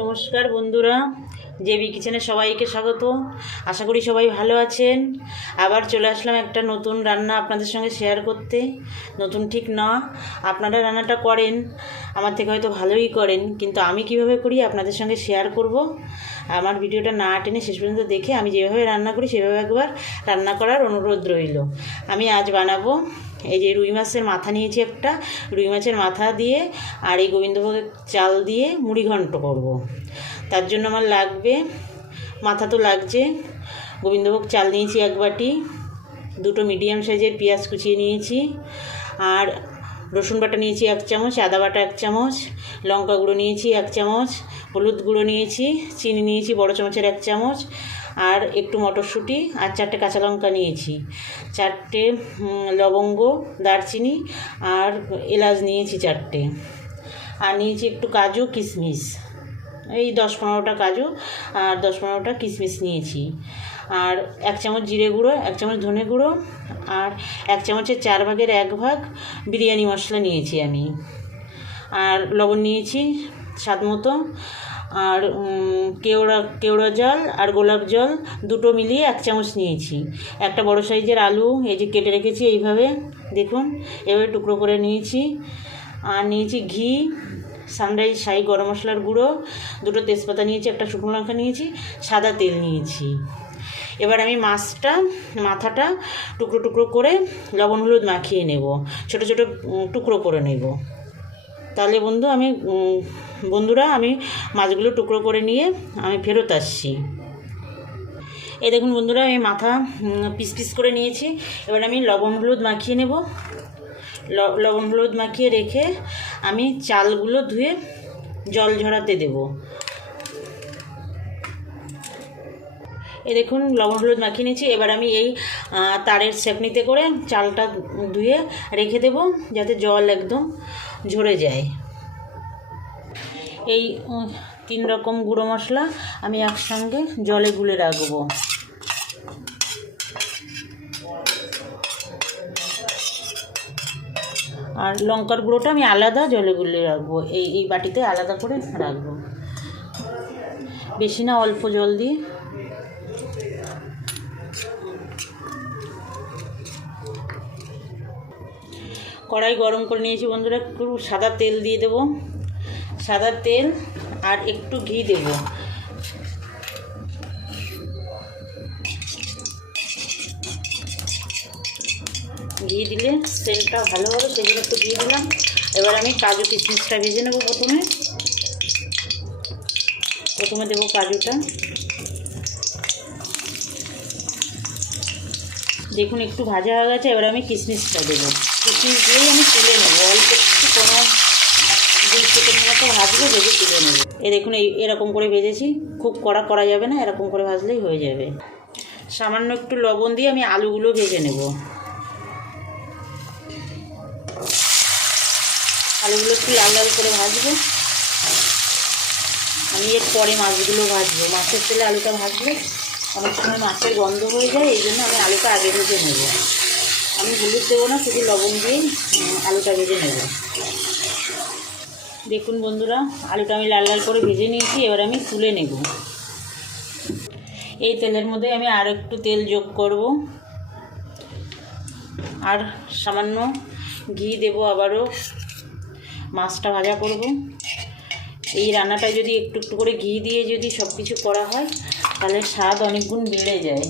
নমস্কার বন্ধুরা, জেবি কিচেনে সবাইকে স্বাগত। আশা করি সবাই ভালো আছেন। আবার চলে আসলাম একটা নতুন রান্না আপনাদের সঙ্গে শেয়ার করতে। নতুন ঠিক না, আপনারা রান্নাটা করেন, আমার থেকে হয়তো ভালোই করেন, কিন্তু আমি কিভাবে করি আপনাদের সঙ্গে শেয়ার করব। আমার ভিডিওটা না টেনে শেষ পর্যন্ত দেখে আমি যেভাবে রান্না করি সেভাবে একবার রান্না করার অনুরোধ রইল। আমি আজ বানাবো এই যে রুই মাছের মাথা নিয়েছি একটা, রুই মাছের মাথা দিয়ে আর এই গোবিন্দভোগের চাল দিয়ে মুড়ি ঘন্ট করব। তার জন্য আমার লাগবে, মাথা তো লাগছে, গোবিন্দভোগ চাল নিয়েছি এক বাটি, দুটো মিডিয়াম সাইজের পেঁয়াজ কুচিয়ে নিয়েছি, আর রসুন বাটা নিয়েছি 1 চামচ, আদা বাটা 1 চামচ, লঙ্কা গুঁড়ো নিয়েছি 1 চামচ, হলুদ গুঁড়ো নিয়েছি, চিনি নিয়েছি বড় চামচের 1 চামচ, আর একটু মটরশুঁটি, আর 4টে কাঁচা লঙ্কা নিয়েছি, 4টে লবঙ্গ, দারচিনি আর এলাচ নিয়েছি 4টে, আর নিয়েছি একটু কাজু কিশমিশ, এই 10-15টা কাজু আর 10-15টা কিশমিশ নিয়েছি, আর 1 চামচ জিরে গুঁড়ো, 1 চামচ ধনে গুঁড়ো, আর 1 চামচের 4 ভাগের 1 ভাগ বিরিয়ানি মশলা নিয়েছি আমি, আর লবণ নিয়েছি স্বাদ মতো, আর কেওড়া জল আর গোলাপ জল দুটো মিলিয়ে 1 চামচ নিয়েছি, একটা বড় সাইজের আলু এই যে কেটে রেখেছি এইভাবে দেখুন, এভাবে টুকরো করে নিয়েছি, আর নিয়েছি ঘি, সানরাইজ শাহি গরম মশলার গুঁড়ো, দুটো তেজপাতা নিয়েছি, একটা শুকনো লঙ্কা নিয়েছি, সাদা তেল নিয়েছি। এবার আমি মাথাটা টুকরো টুকরো করে লবণ হলুদ মাখিয়ে নেব, ছোট ছোট টুকরো করে নেব। তাহলে বন্ধুরা আমি মাছগুলো টুকরো করে নিয়ে আমি ফেরত আসছি। এই দেখুন বন্ধুরা, আমি মাথা পিস পিস করে নিয়েছি। এবার আমি লবণ হলুদ মাখিয়ে নেব। লবণ হলুদ মাখিয়ে রেখে আমি চালগুলো ধুয়ে জল ঝরাতে দেব। এই দেখুন লবণ হলুদ মাখিয়ে নিয়েছি। এবার আমি এই তারের ছেঁকনিতে করে চালটা ধুয়ে রেখে দেব যাতে জল একদম ঝরে যায়। এই 3 রকম গুঁড়ো মশলা আমি একসঙ্গে জলে গুলে রাখবো। আর লঙ্কার গুঁড়োটা আমি আলাদা জলে গুলে রাখবো, এই বাটিতে আলাদা করে রাখবো, বেশি না অল্প জল দিয়ে। কড়াই গরম করে নিয়েছি বন্ধুরা, একটু সাদা তেল দিয়ে দেবো, সাদা তেল আর একটু ঘি দেব। ঘি দিলে তেলটা ভালো হবে, সেগুলো একটু দিয়ে দিলাম। এবার আমি কাজু কিশমিশটা ভেজে নেব। প্রথমে দেবো কাজুটা, দেখুন একটু ভাজা হয়ে গেছে। এবার আমি কিশমিশটা দেবো, কিশমিশ দিয়েই আমি তুলে নেবো, অল্প একটু কোনো 2 সেকেন্ড মতো ভাজবো, ভেজে তুলে নেবো। দেখুন এরকম করে ভেজেছি, খুব করা যাবে না, এরকম করে ভাজলেই হয়ে যাবে। সামান্য একটু লবণ দিয়ে আমি আলুগুলো ভেজে নেব। আলুগুলো একটু লাল লাল করে ভাজবো। আমি এর পরে মাছগুলো ভাজবো। মাছের তেলে আলুটা ভাজলে অনেক সময় মাছের গন্ধ হয়ে যায়, এই জন্য আমি আলুটা আগে ভেজে নেব। আমি হলুদ দেবো না, শুধু লবণ দিয়েই আলুটা ভেজে নেব। দেখুন বন্ধুরা, আলুটা আমি লাল লাল করে ভেজে নিয়েছি। এবার আমি তুলে নেব। এই তেলের মধ্যে আমি আর একটু তেল যোগ করব, আর সামান্য ঘি দেব। আবারও মাছটা ভাজা করব। এই রান্নাটায় যদি একটু একটু করে ঘি দিয়ে যদি সব কিছু করা হয় তাহলে স্বাদ অনেক গুণ বেড়ে যায়,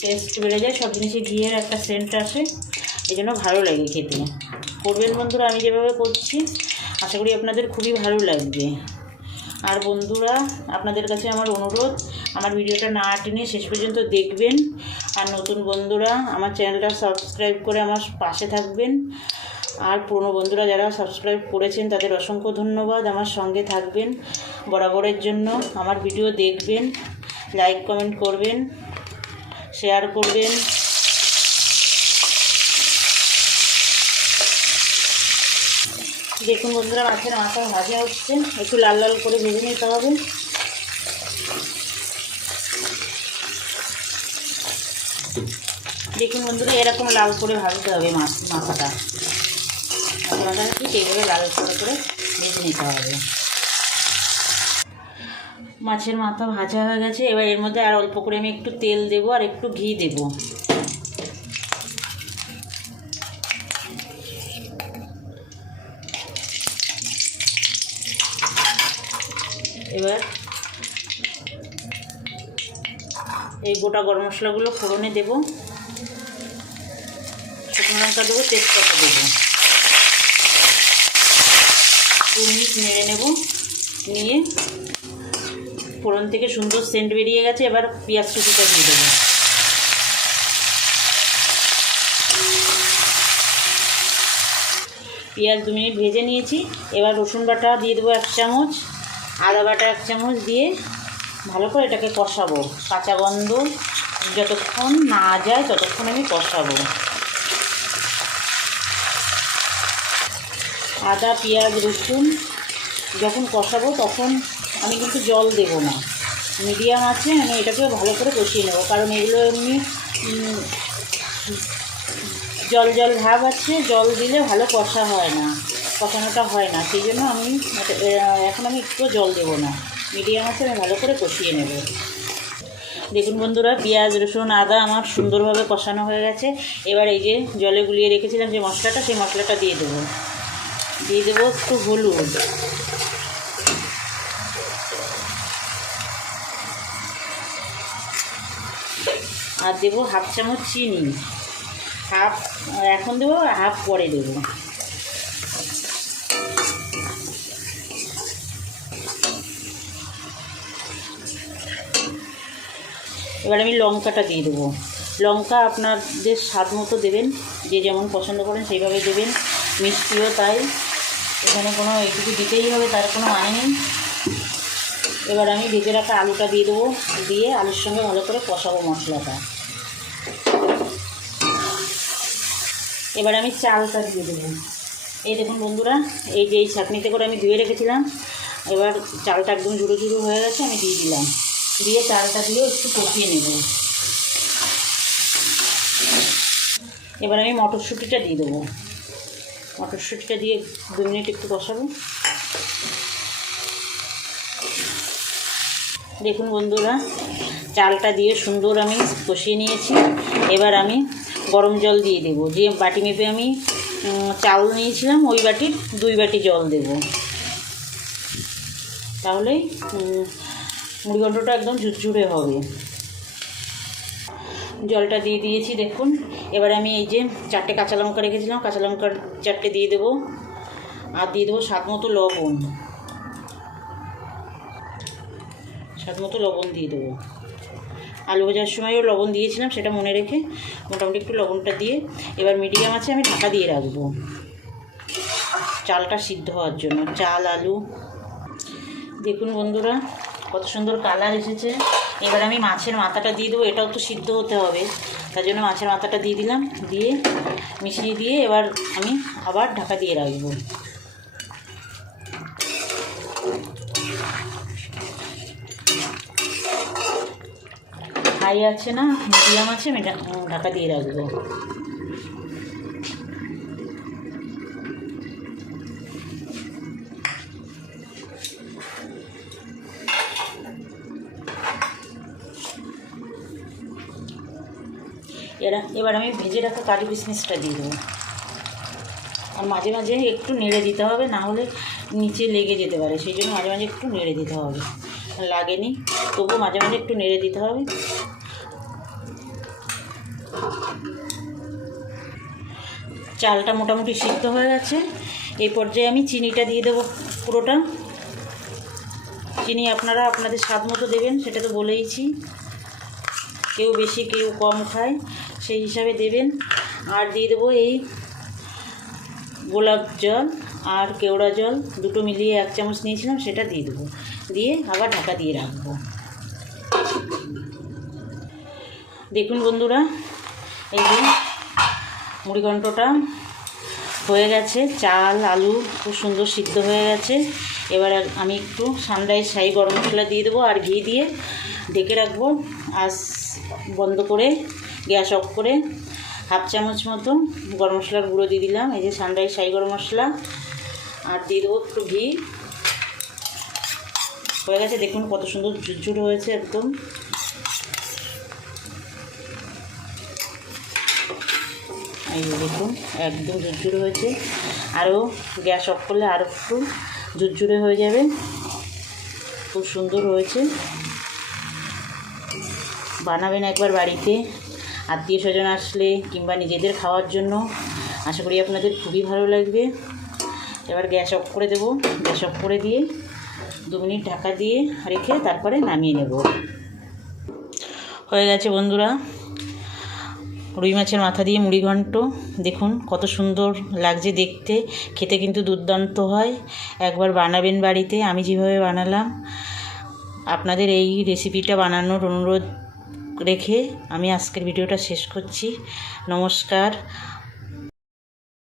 টেস্ট বেড়ে যায়, সব জিনিসে ঘিয়ের একটা সেন্ট আসে, এই জন্য ভালো লাগে খেতে। করবেন বন্ধুরা, আমি যেভাবে করছি, আশা করি আপনাদের খুবই ভালো লাগবে। আর বন্ধুরা, আপনাদের কাছে আমার অনুরোধ, আমার ভিডিওটা না টেনে শেষ পর্যন্ত দেখবেন। আর নতুন বন্ধুরা আমার চ্যানেলটা সাবস্ক্রাইব করে আমার পাশে থাকবেন। আর পুরনো বন্ধুরা যারা সাবস্ক্রাইব করেছেন তাদের অসংখ্য ধন্যবাদ। আমার সঙ্গে থাকবেন বরাবরের জন্য, আমার ভিডিও দেখবেন, লাইক কমেন্ট করবেন, শেয়ার করবেন। দেখুন বন্ধুরা, মাছের মাথা ভাজা হচ্ছে, একটু লাল লাল করে ভেজে নিতে হবে। দেখুন বন্ধুরা, এরকম লাল করে ভাজতে হবে মাথাটা ঠিক এইভাবে লাল করে ভেজে নিতে হবে। মাছের মাথা ভাজা হয়ে গেছে। এবার এর মধ্যে আর অল্প করে আমি একটু তেল দেবো আর একটু ঘি দেবো। এবার এই গোটা গরম মশলাগুলো ফোড়নে দেবো, শুকনো লঙ্কা দেবো, তেজপাতা দেবো। 2 মিনিট নেড়ে নেব। নিয়ে ফোড়ন থেকে সুন্দর সেন্ট বেরিয়ে গেছে। এবার পেঁয়াজ কুচিটা দিয়ে দেবো। পেঁয়াজ 2 মিনিট ভেজে নিয়েছি। এবার রসুন বাটা দিয়ে দেবো 1 চামচ, আদা বাটা 1 চামচ দিয়ে ভালো করে এটাকে কষাবো। কাঁচা গন্ধ যতক্ষণ না যায় ততক্ষণ আমি কষাবো। আদা, পেঁয়াজ, রসুন যখন কষাবো তখন আমি কিন্তু জল দেবো না, মিডিয়াম আছে আমি এটাকে ভালো করে কষিয়ে নেব। কারণ এগুলো এমনি জল জল ভাব আছে, জল দিলে ভালো কষা হয় না, কষানোটা হয় না। সেই জন্য আমি এখন একটু জল দেবো না, মিডিয়াম আছে আমি ভালো করে কষিয়ে নেব। দেখুন বন্ধুরা, পেঁয়াজ, রসুন, আদা আমার সুন্দরভাবে কষানো হয়ে গেছে। এবার এই যে জলে গুলিয়ে রেখেছিলাম যে মশলাটা, সেই মশলাটা দিয়ে দেবো। দিয়ে দেবো একটু হলুদ, আর দেবো 1/2 চামচ চিনি। হাফ এখন দেবো, হাফ পরে দেবো। এবার আমি লঙ্কাটা দিয়ে দেবো। লঙ্কা আপনাদের স্বাদ মতো দেবেন, যে যেমন পছন্দ করেন সেইভাবে দেবেন। মিষ্টিও তাই, এখানে কোনো এইটুকু দিতেই হবে তার কোনো মানে নেই। এবার আমি ভেজে রাখা আলুটা দিয়ে দেবো, দিয়ে আলুর সঙ্গে ভালো করে কষাবো মশলাটা। এবার আমি চালটা দিয়ে দেবো। এই দেখুন বন্ধুরা, এই যে এই ছাঁকনিতে করে আমি ধুয়ে রেখেছিলাম, এবার চালটা একদম ঝুড়ো ঝুড়ো হয়ে গেছে, আমি দিয়ে দিলাম। দিয়ে চালটা দিয়েও একটু কষিয়ে নেব। এবার আমি মটরশুঁটিটা দিয়ে দেবো। মটরশুঁটিটা দিয়ে 2 মিনিট একটু কষাবো। দেখুন বন্ধুরা, চালটা দিয়ে সুন্দর আমি কষিয়ে নিয়েছি। এবার আমি গরম জল দিয়ে দেবো। যে বাটি মেপে আমি চাল নিয়েছিলাম ওই বাটির 2 বাটি জল দেব। তাহলেই মুড়িঘণ্টটা একদম ঝুরঝুরে হবে। জলটা দিয়ে দিয়েছি দেখুন। এবার আমি এই যে 4টে কাঁচা লঙ্কা রেখেছিলাম, কাঁচা লঙ্কার 4টে দিয়ে দেবো। আর দিয়ে দেবো স্বাদ মতো লবণ। স্বাদ মতো লবণ দিয়ে দেবো। আলু ভাজার সময়ও লবণ দিয়েছিলাম, সেটা মনে রেখে মোটামুটি একটু লবণটা দিয়ে এবার মিডিয়াম আছে আমি ঢাকা দিয়ে রাখবো চালটা সিদ্ধ হওয়ার জন্য। চাল, আলু দেখুন বন্ধুরা কত সুন্দর কালার এসেছে। এবার আমি মাছের মাথাটা দিয়ে দেবো। এটাও তো সিদ্ধ হতে হবে, তার জন্য মাছের মাথাটা দিয়ে দিলাম। দিয়ে মিশিয়ে দিয়ে এবার আমি আবার ঢাকা দিয়ে রাখবো। হাই আছে না মিডিয়াম আছে, আমি ঢাকা দিয়ে রাখবো। এবার আমি ভেজে রাখা কাজু কিশমিশটা দিয়ে দেবো। আর মাঝে মাঝে একটু নেড়ে দিতে হবে, না হলে নিচে লেগে যেতে পারে, সেই জন্য মাঝে মাঝে একটু নেড়ে দিতে হবে। লাগেনি তবুও মাঝে মাঝে একটু নেড়ে দিতে হবে। চালটা মোটামুটি সিদ্ধ হয়ে গেছে। এই পর্যায়ে আমি চিনিটা দিয়ে দেবো পুরোটা। চিনি আপনারা আপনাদের স্বাদ মতো দেবেন, সেটা তো বলেইছি। কেউ বেশি কেউ কম খায়, সেই হিসাবে দেবেন। আর দিয়ে দেবো এই গোলাপ জল আর কেওড়া জল, দুটো মিলিয়ে 1 চামচ নিয়েছিলাম, সেটা দিয়ে দেবো। দিয়ে আবার ঢাকা দিয়ে রাখবো। দেখুন বন্ধুরা, এই যে মুড়িঘণ্টটা হয়ে গেছে। চাল, আলু খুব সুন্দর সিদ্ধ হয়ে গেছে। এবার আমি একটু সানরাইজ শাহি গরম মশলা দিয়ে দেবো আর ঘি দিয়ে ঢেকে রাখবো। আজ বন্ধ করে গ্যাস অফ করে 1/2 চামচ মতো গরম মশলার গুঁড়ো দিয়ে দিলাম। এই যে সানরাইজ শাহি গরম মশলা, আর দিয়ে দেবো একটু ঘি। হয়ে গেছে, দেখুন কত সুন্দর ঝুরঝুরে হয়েছে একদম। এই দেখুন একদম ঝুরঝুরে হয়েছে। আরও গ্যাস অফ করলে আরও একটু ঝুরঝুরে হয়ে যাবে। খুব সুন্দর হয়েছে, বানাবেন একবার বাড়িতে, আত্মীয় স্বজন আসলে কিংবা নিজেদের খাওয়ার জন্য। আশা করি আপনাদের খুবই ভালো লাগবে। এবার গ্যাস অফ করে দেবো। গ্যাস অফ করে দিয়ে 2 মিনিট ঢাকা দিয়ে রেখে তারপরে নামিয়ে নেব। হয়ে গেছে বন্ধুরা, রুই মাছের মাথা দিয়ে মুড়ি ঘন্ট। দেখুন কত সুন্দর লাগছে দেখতে, খেতে কিন্তু দুর্দান্ত হয়। একবার বানাবেন বাড়িতে, আমি যেভাবে বানালাম। আপনাদের এই রেসিপিটা বানানোর অনুরোধ রেখে আমি আজকের ভিডিওটা শেষ করছি। নমস্কার।